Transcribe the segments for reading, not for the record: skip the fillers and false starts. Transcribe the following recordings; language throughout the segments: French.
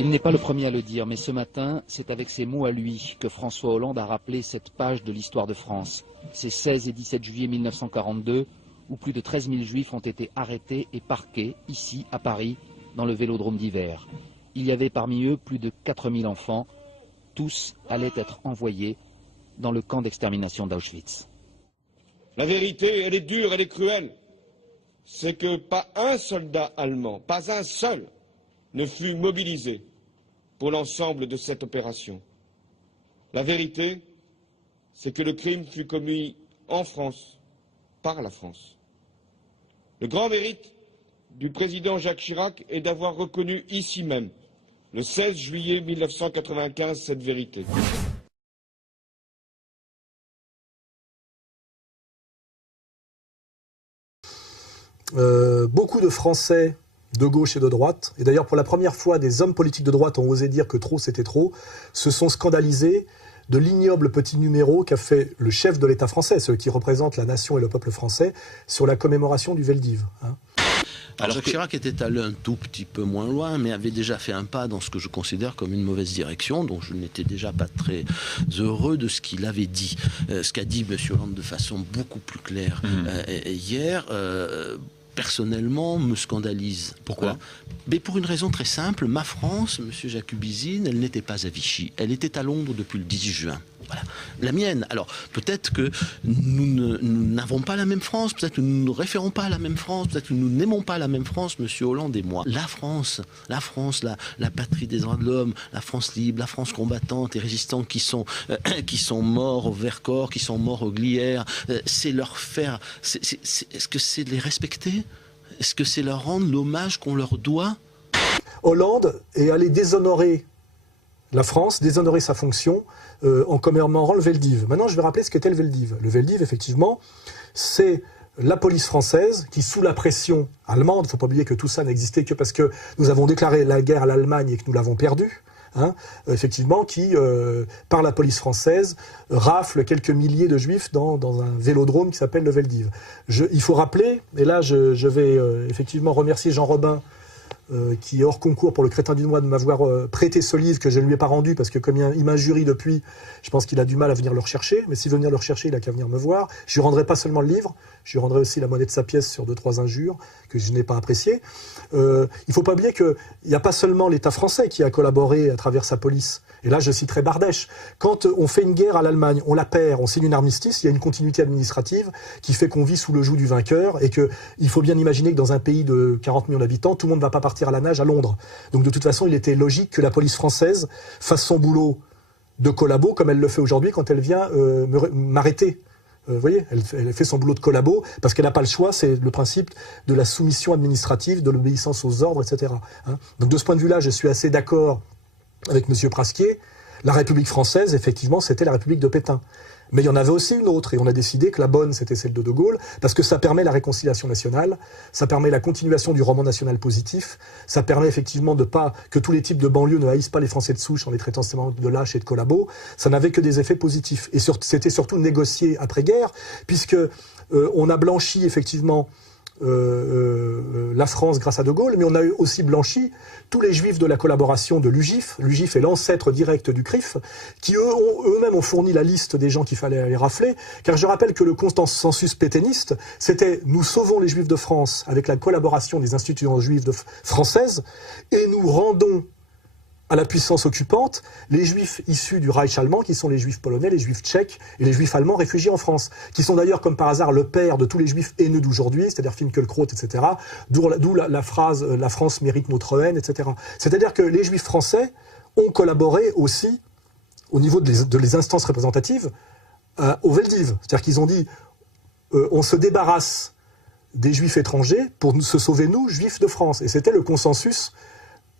Il n'est pas le premier à le dire, mais ce matin, c'est avec ces mots à lui que François Hollande a rappelé cette page de l'histoire de France. Ces 16 et 17 juillet 1942, où plus de 13 000 juifs ont été arrêtés et parqués, ici, à Paris, dans le Vélodrome d'hiver. Il y avait parmi eux plus de 4 000 enfants. Tous allaient être envoyés dans le camp d'extermination d'Auschwitz. La vérité, elle est dure, elle est cruelle. C'est que pas un soldat allemand, pas un seul, ne fut mobilisé pour l'ensemble de cette opération. La vérité, c'est que le crime fut commis en France, par la France. Le grand mérite du président Jacques Chirac est d'avoir reconnu ici même, le 16 juillet 1995, cette vérité. Beaucoup de Français de gauche et de droite, et d'ailleurs pour la première fois des hommes politiques de droite ont osé dire que trop c'était trop, se sont scandalisés de l'ignoble petit numéro qu'a fait le chef de l'État français, celui qui représente la nation et le peuple français, sur la commémoration du Veldiv. Alors Jacques Chirac était allé un tout petit peu moins loin, mais avait déjà fait un pas dans ce que je considère comme une mauvaise direction, dont je n'étais déjà pas très heureux de ce qu'il avait dit. Ce qu'a dit M. Hollande de façon beaucoup plus claire hier, personnellement, me scandalise. Pourquoi ? Mais pour une raison très simple, ma France, M. Jacubizine, elle n'était pas à Vichy. Elle était à Londres depuis le 18 juin. Voilà. La mienne. Alors, peut-être que nous n'avons pas la même France, peut-être que nous ne référons pas à la même France, peut-être que nous n'aimons pas la même France, M. Hollande et moi. La France, la patrie des droits de l'homme, la France libre, la France combattante et résistante qui sont morts au Vercors, qui sont morts au Glières, c'est leur faire... Est-ce que c'est de les respecter ? Est-ce que c'est leur rendre l'hommage qu'on leur doit ? Hollande est allé déshonorer la France, déshonorer sa fonction en commémorant le Veldiv. Maintenant, je vais rappeler ce qu'était le Veldiv. Le Veldiv, effectivement, c'est la police française qui, sous la pression allemande, il ne faut pas oublier que tout ça n'existait que parce que nous avons déclaré la guerre à l'Allemagne et que nous l'avons perdue, effectivement, qui, par la police française, rafle quelques milliers de juifs dans un vélodrome qui s'appelle le Veldiv. Il faut rappeler, et là je vais effectivement remercier Jean Robin, qui est hors concours pour le Crétin du Mois, de m'avoir prêté ce livre que je ne lui ai pas rendu parce que comme il m'injurie depuis, je pense qu'il a du mal à venir le rechercher. Mais s'il veut venir le rechercher, il a qu'à venir me voir. Je lui rendrai pas seulement le livre, je lui rendrai aussi la monnaie de sa pièce sur 2-3 injures que je n'ai pas appréciées. Il faut pas oublier qu'il n'y a pas seulement l'État français qui a collaboré à travers sa police. Et là, je citerai Bardèche. Quand on fait une guerre à l'Allemagne, on la perd, on signe une armistice, il y a une continuité administrative qui fait qu'on vit sous le joug du vainqueur et qu'il faut bien imaginer que dans un pays de 40 millions d'habitants, tout le monde ne va pas partir à la nage à Londres. Donc de toute façon, il était logique que la police française fasse son boulot de collabo comme elle le fait aujourd'hui quand elle vient m'arrêter. Vous voyez, elle fait son boulot de collabo parce qu'elle n'a pas le choix, c'est le principe de la soumission administrative, de l'obéissance aux ordres, etc. Donc de ce point de vue-là, je suis assez d'accord avec M. Prasquier. La République française, effectivement, c'était la République de Pétain. Mais il y en avait aussi une autre, et on a décidé que la bonne, c'était celle de De Gaulle, parce que ça permet la réconciliation nationale, ça permet la continuation du roman national positif, ça permet effectivement que tous les types de banlieues ne haïssent pas les Français de souche en les traitant seulement de lâches et de collabos, ça n'avait que des effets positifs. Et c'était surtout négocié après-guerre, puisque on a blanchi effectivement la France grâce à De Gaulle, mais on a aussi blanchi tous les juifs de la collaboration de l'UGIF. L'UGIF est l'ancêtre direct du CRIF, qui eux-mêmes ont fourni la liste des gens qu'il fallait aller rafler, car je rappelle que le consensus pétainiste, c'était « nous sauvons les juifs de France avec la collaboration des institutions juives françaises et nous rendons à la puissance occupante les juifs issus du Reich allemand, qui sont les juifs polonais, les juifs tchèques et les juifs allemands réfugiés en France, qui sont d'ailleurs, comme par hasard, le père de tous les juifs haineux d'aujourd'hui, c'est-à-dire Finkielkraut, etc., d'où la phrase « la France mérite notre haine », etc. C'est-à-dire que les juifs français ont collaboré aussi, au niveau de les instances représentatives, au Veldiv. C'est-à-dire qu'ils ont dit on se débarrasse des juifs étrangers pour se sauver, nous, juifs de France. Et c'était le consensus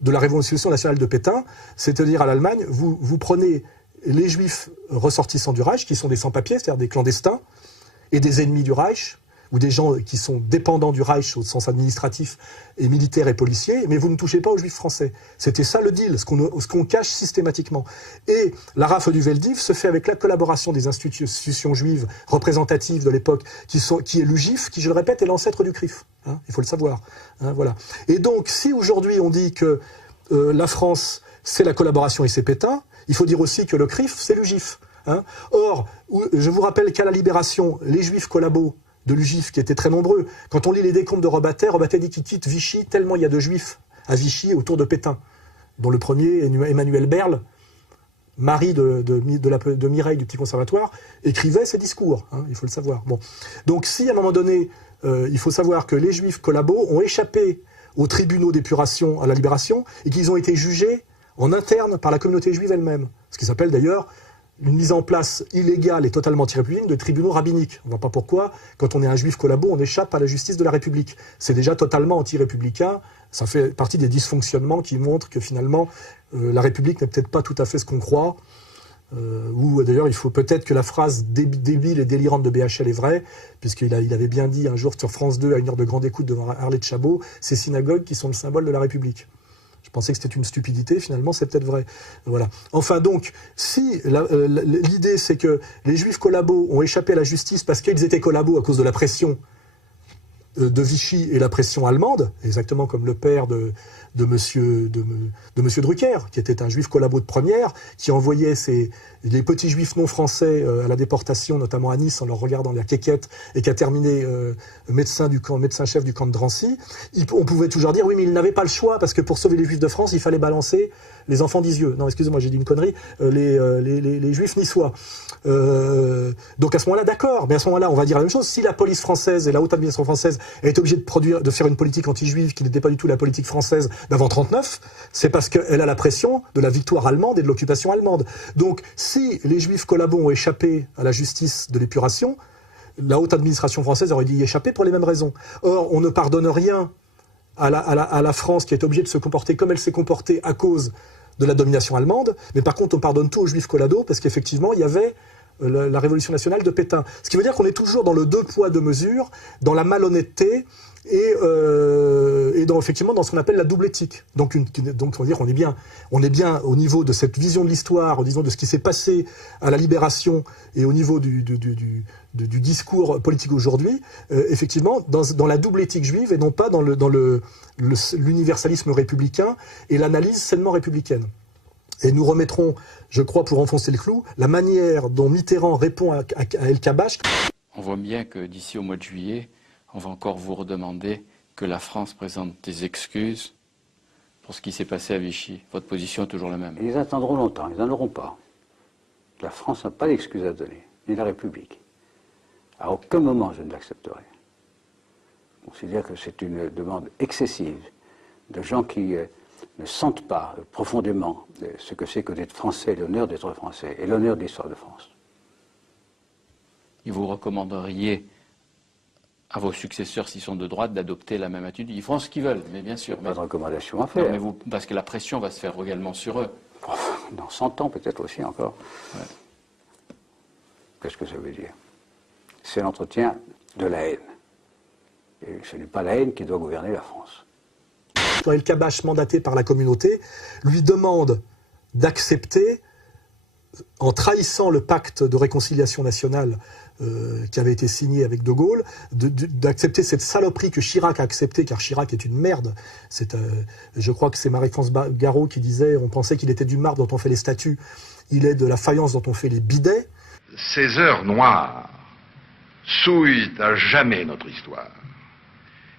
de la Révolution nationale de Pétain, c'est-à-dire à l'Allemagne, vous prenez les juifs ressortissants du Reich, qui sont des sans-papiers, c'est-à-dire des clandestins, et des ennemis du Reich, ou des gens qui sont dépendants du Reich au sens administratif et militaire et policier, mais vous ne touchez pas aux juifs français. C'était ça le deal, ce qu'on cache systématiquement. Et la rafle du Veldiv se fait avec la collaboration des institutions juives représentatives de l'époque, qui est l'UGIF, qui, je le répète, est l'ancêtre du CRIF. Il faut le savoir. Voilà. Et donc, si aujourd'hui on dit que la France c'est la collaboration et c'est Pétain. Il faut dire aussi que le CRIF, c'est l'UGIF. Hein. Or, je vous rappelle qu'à la Libération, les Juifs collabos de l'UGIF, qui étaient très nombreux, quand on lit les décomptes de Robatet dit qu'il quitte Vichy tellement il y a de Juifs à Vichy autour de Pétain, dont le premier, Emmanuel Berle, mari de Mireille du Petit Conservatoire, écrivait ses discours, hein, il faut le savoir. Bon. Donc si à un moment donné, il faut savoir que les Juifs collabos ont échappé aux tribunaux d'épuration à la Libération et qu'ils ont été jugés en interne par la communauté juive elle-même, ce qui s'appelle d'ailleurs une mise en place illégale et totalement anti-républicaine de tribunaux rabbiniques. On ne voit pas pourquoi, quand on est un juif collabo, on échappe à la justice de la République. C'est déjà totalement anti-républicain, ça fait partie des dysfonctionnements qui montrent que finalement, la République n'est peut-être pas tout à fait ce qu'on croit, ou d'ailleurs il faut peut-être que la phrase débile et délirante de BHL est vraie, puisqu'il avait bien dit un jour sur France 2 à une heure de grande écoute devant Arlette Chabot, ces synagogues qui sont le symbole de la République. Je pensais que c'était une stupidité, finalement c'est peut-être vrai. Voilà. Enfin donc, si l'idée c'est que les Juifs collabos ont échappé à la justice parce qu'ils étaient collabos à cause de la pression de Vichy et la pression allemande, exactement comme le père de monsieur Drucker, qui était un juif collabo de première, qui envoyait les petits juifs non français à la déportation, notamment à Nice, en leur regardant la quéquette, et qui a terminé médecin-chef du camp de Drancy. On pouvait toujours dire, oui, mais il n'avait pas le choix, parce que pour sauver les juifs de France, il fallait balancer les enfants d'Isieux. Non, excusez-moi, j'ai dit une connerie, les juifs niçois. Donc à ce moment-là, d'accord, mais à ce moment-là, on va dire la même chose. Si la police française et la haute administration française est obligée de faire une politique anti-juive qui n'était pas du tout la politique française d'avant 39, c'est parce qu'elle a la pression de la victoire allemande et de l'occupation allemande. Donc si les juifs collabos ont échappé à la justice de l'épuration, la haute administration française aurait dû y échapper pour les mêmes raisons. Or, on ne pardonne rien à la France qui est obligée de se comporter comme elle s'est comportée à cause de la domination allemande, mais par contre on pardonne tout aux juifs collabos parce qu'effectivement il y avait la révolution nationale de Pétain. Ce qui veut dire qu'on est toujours dans le deux poids deux mesures, dans la malhonnêteté et effectivement dans ce qu'on appelle la double éthique. Donc on va dire on est bien au niveau de cette vision de l'histoire, disons de ce qui s'est passé à la Libération et au niveau du discours politique aujourd'hui, effectivement dans la double éthique juive et non pas dans l'universalisme républicain et l'analyse sainement républicaine. Et nous remettrons, je crois, pour enfoncer le clou, la manière dont Mitterrand répond à El Kabbach. On voit bien que d'ici au mois de juillet, on va encore vous redemander que la France présente des excuses pour ce qui s'est passé à Vichy. Votre position est toujours la même. Ils attendront longtemps, ils n'en auront pas. La France n'a pas d'excuses à donner, ni la République. À aucun moment je ne l'accepterai. Je considère que c'est une demande excessive de gens qui ne sentent pas profondément ce que c'est que d'être français, l'honneur d'être français et l'honneur de l'histoire de France. Et vous recommanderiez à vos successeurs, s'ils sont de droite, d'adopter la même attitude? Ils feront ce qu'ils veulent, mais bien sûr. Pas de recommandation à faire. Non, mais parce que la pression va se faire également sur eux. Dans 100 ans peut-être aussi encore. Ouais. Qu'est-ce que ça veut dire? C'est l'entretien de la haine. Et ce n'est pas la haine qui doit gouverner la France. El Kabbach, mandaté par la communauté, lui demande d'accepter, en trahissant le pacte de réconciliation nationale qui avait été signé avec De Gaulle, d'accepter cette saloperie que Chirac a acceptée, car Chirac est une merde. Je crois que c'est Marie-France Garot qui disait, on pensait qu'il était du marbre dont on fait les statues, il est de la faïence dont on fait les bidets. Ces heures noires souillent à jamais notre histoire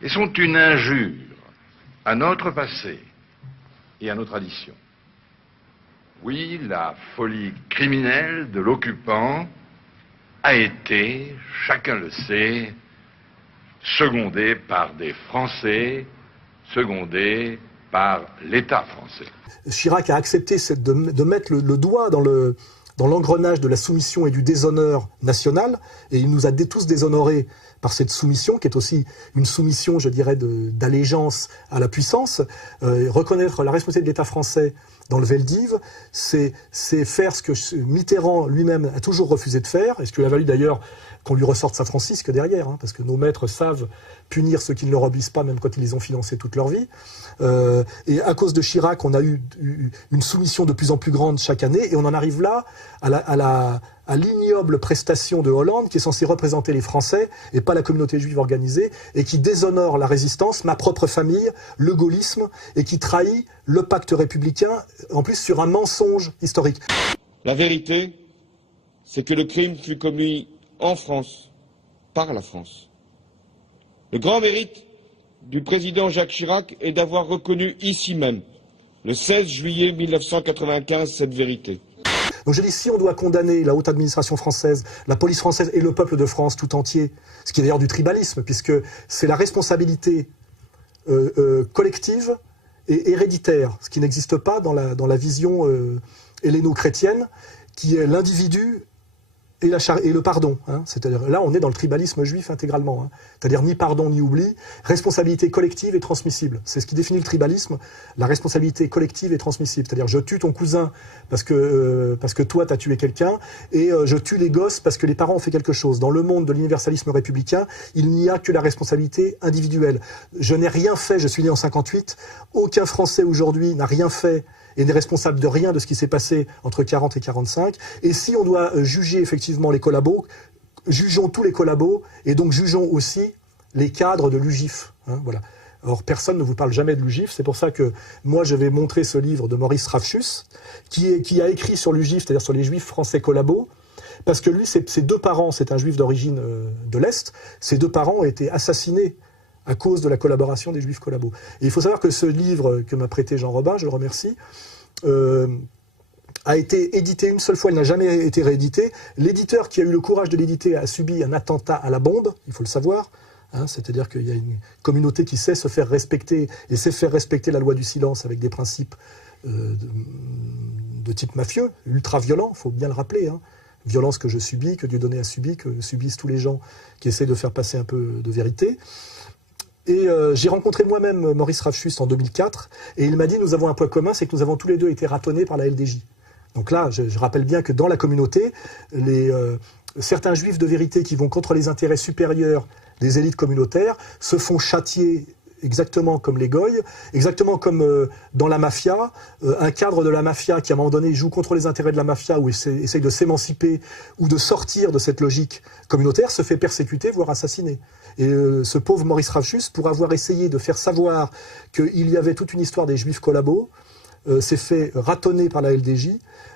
et sont une injure à notre passé et à nos traditions. Oui, la folie criminelle de l'occupant a été, chacun le sait, secondée par des Français, secondée par l'État français. Chirac a accepté de mettre le doigt dans l'engrenage de la soumission et du déshonneur national, et il nous a tous déshonorés par cette soumission, qui est aussi une soumission, je dirais, d'allégeance à la puissance. Reconnaître la responsabilité de l'État français dans le Veldiv, c'est faire ce que Mitterrand lui-même a toujours refusé de faire, et ce qui lui a valu d'ailleurs qu'on lui ressorte sa Francisque derrière, hein, parce que nos maîtres savent punir ceux qui ne leur obéissent pas, même quand ils les ont financés toute leur vie. Et à cause de Chirac, on a eu une soumission de plus en plus grande chaque année, et on en arrive là à à l'ignoble prestation de Hollande, qui est censé représenter les Français et pas la communauté juive organisée, et qui déshonore la résistance, ma propre famille, le gaullisme, et qui trahit le pacte républicain, en plus sur un mensonge historique. La vérité, c'est que le crime fut commis en France, par la France. Le grand mérite du président Jacques Chirac est d'avoir reconnu ici même, le 16 juillet 1995, cette vérité. Donc je dis, si on doit condamner la haute administration française, la police française et le peuple de France tout entier, ce qui est d'ailleurs du tribalisme, puisque c'est la responsabilité collective et héréditaire, ce qui n'existe pas dans la vision helléno-chrétienne, qui est l'individu et le pardon. Hein. C'est-à-dire, là, on est dans le tribalisme juif intégralement. Hein. C'est-à-dire ni pardon ni oubli, responsabilité collective et transmissible. C'est ce qui définit le tribalisme, la responsabilité collective et transmissible. C'est-à-dire, je tue ton cousin parce que toi, t'as tué quelqu'un, et je tue les gosses parce que les parents ont fait quelque chose. Dans le monde de l'universalisme républicain, il n'y a que la responsabilité individuelle. Je n'ai rien fait, je suis né en 58, aucun Français aujourd'hui n'a rien fait et n'est responsable de rien de ce qui s'est passé entre 40 et 45. Et si on doit juger effectivement les collabos, jugeons tous les collabos, et donc jugeons aussi les cadres de l'UGIF. Hein, voilà. Or, personne ne vous parle jamais de l'UGIF, c'est pour ça que moi je vais montrer ce livre de Maurice Rafchus, qui a écrit sur l'UGIF, c'est-à-dire sur les juifs français collabos, parce que lui, ses deux parents, c'est un juif d'origine de l'Est, ses deux parents ont été assassinés à cause de la collaboration des juifs collabos. Et il faut savoir que ce livre que m'a prêté Jean Robin, je le remercie, a été édité une seule fois, il n'a jamais été réédité. L'éditeur qui a eu le courage de l'éditer a subi un attentat à la bombe, il faut le savoir. Hein, c'est-à-dire qu'il y a une communauté qui sait se faire respecter et sait faire respecter la loi du silence avec des principes de type mafieux, ultra-violents, il faut bien le rappeler. Hein. Violence que je subis, que Dieudonné a subi, que subissent tous les gens qui essaient de faire passer un peu de vérité. Et j'ai rencontré moi-même Maurice Rafchus en 2004, et il m'a dit, nous avons un point commun, c'est que nous avons tous les deux été ratonnés par la LDJ. Donc là, je rappelle bien que dans la communauté, certains juifs de vérité qui vont contre les intérêts supérieurs des élites communautaires se font châtier exactement comme les goïs, exactement comme dans la mafia, un cadre de la mafia qui à un moment donné joue contre les intérêts de la mafia ou essaye de s'émanciper ou de sortir de cette logique communautaire se fait persécuter, voire assassiner. Et ce pauvre Maurice Rafchus, pour avoir essayé de faire savoir qu'il y avait toute une histoire des juifs collabos, s'est fait ratonner par la LDJ.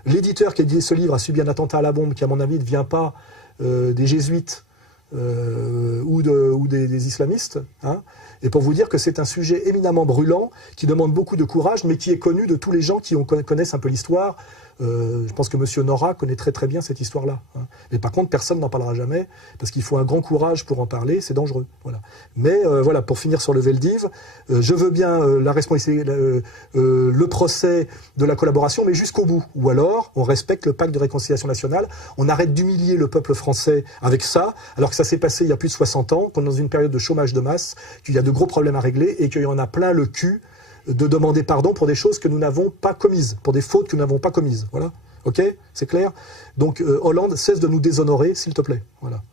L'éditeur qui a édité ce livre a subi un attentat à la bombe qui, à mon avis, ne vient pas des jésuites ou des islamistes. Hein. Et pour vous dire que c'est un sujet éminemment brûlant, qui demande beaucoup de courage, mais qui est connu de tous les gens qui connaissent un peu l'histoire. Je pense que M. Nora connaît très très bien cette histoire-là. Hein. Mais par contre, personne n'en parlera jamais, parce qu'il faut un grand courage pour en parler, c'est dangereux. Voilà. Mais voilà, pour finir sur le Veldiv, je veux bien la responsabilité, le procès de la collaboration, mais jusqu'au bout. Ou alors, on respecte le pacte de réconciliation nationale, on arrête d'humilier le peuple français avec ça, alors que ça s'est passé il y a plus de 60 ans, qu'on est dans une période de chômage de masse, qu'il y a de gros problèmes à régler, et qu'il y en a plein le cul de demander pardon pour des choses que nous n'avons pas commises, pour des fautes que nous n'avons pas commises. Voilà. Ok ? C'est clair ? Donc Hollande, cesse de nous déshonorer, s'il te plaît. Voilà.